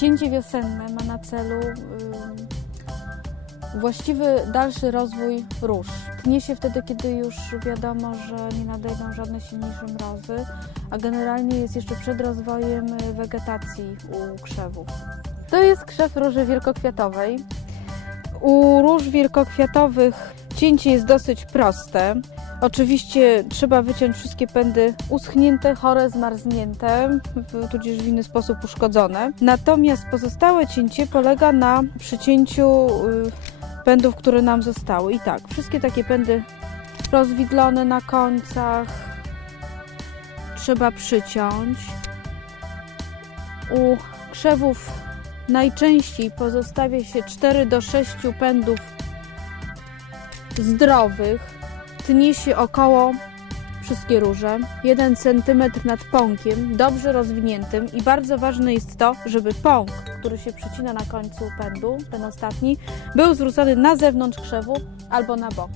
Cięcie wiosenne ma na celu właściwy dalszy rozwój róż. Tnie się wtedy, kiedy już wiadomo, że nie nadejdą żadne silniejsze mrozy, a generalnie jest jeszcze przed rozwojem y, wegetacji u krzewów. To jest krzew róży wielkokwiatowej. U róż wielkokwiatowych cięcie jest dosyć proste. Oczywiście trzeba wyciąć wszystkie pędy uschnięte, chore, zmarznięte, tudzież w inny sposób uszkodzone. Natomiast pozostałe cięcie polega na przycięciu y, pędów, które nam zostały. I tak, wszystkie takie pędy rozwidlone na końcach trzeba przyciąć. U krzewów najczęściej pozostawia się 4 do 6 pędów zdrowych. Tnie się około wszystkie róże 1 cm nad pąkiem, dobrze rozwiniętym i bardzo ważne jest to, żeby pąk, który się przycina na końcu pędu, ten ostatni, był zwrócony na zewnątrz krzewu albo na bok.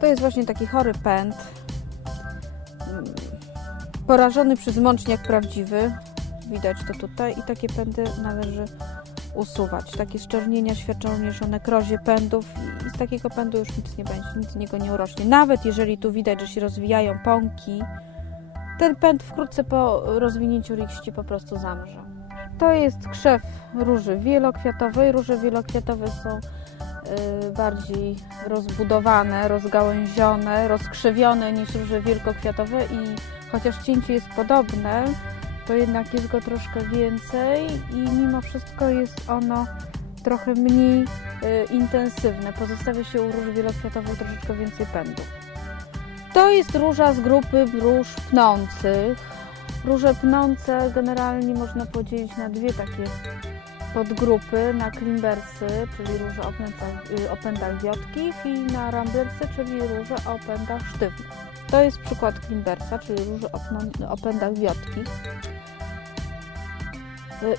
To jest właśnie taki chory pęd, mm, porażony przez mączniak prawdziwy, widać to tutaj i takie pędy należy usuwać. Takie szczernienia świadczą również o nekrozie pędów z takiego pędu już nic nie będzie, nic z niego nie urośnie. Nawet jeżeli tu widać, że się rozwijają pąki, ten pęd wkrótce po rozwinięciu liści po prostu zamrze. To jest krzew róży wielokwiatowej. Róże wielokwiatowe są y, bardziej rozbudowane, rozgałęzione, rozkrzewione niż róże wielkokwiatowe i chociaż cięcie jest podobne, to jednak jest go troszkę więcej i mimo wszystko jest ono trochę mniej y, intensywne. Pozostawia się u róży wielokwiatowej troszeczkę więcej pędów. To jest róża z grupy róż pnących. Róże pnące generalnie można podzielić na dwie takie podgrupy, na klimbersy, czyli róże o pędach, y, o pędach wiotkich i na ramblersy, czyli róże o pędach sztywnych. To jest przykład klimbersa, czyli pną- o pędach wiotkich.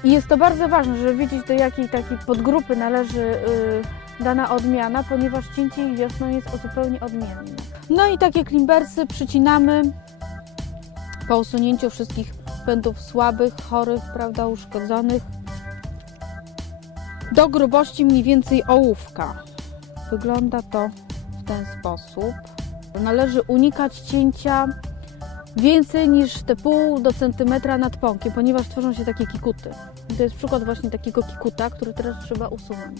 I jest to bardzo ważne, żeby wiedzieć do jakiej takiej podgrupy należy y, dana odmiana, ponieważ cięcie ich wiosną jest zupełnie odmienne. No i takie klimbersy przycinamy po usunięciu wszystkich pędów słabych, chorych, prawda, uszkodzonych do grubości mniej więcej ołówka. Wygląda to w ten sposób. Należy unikać cięcia więcej niż te pół do centymetra nad pąkiem, ponieważ tworzą się takie kikuty. I to jest przykład właśnie takiego kikuta, który teraz trzeba usunąć.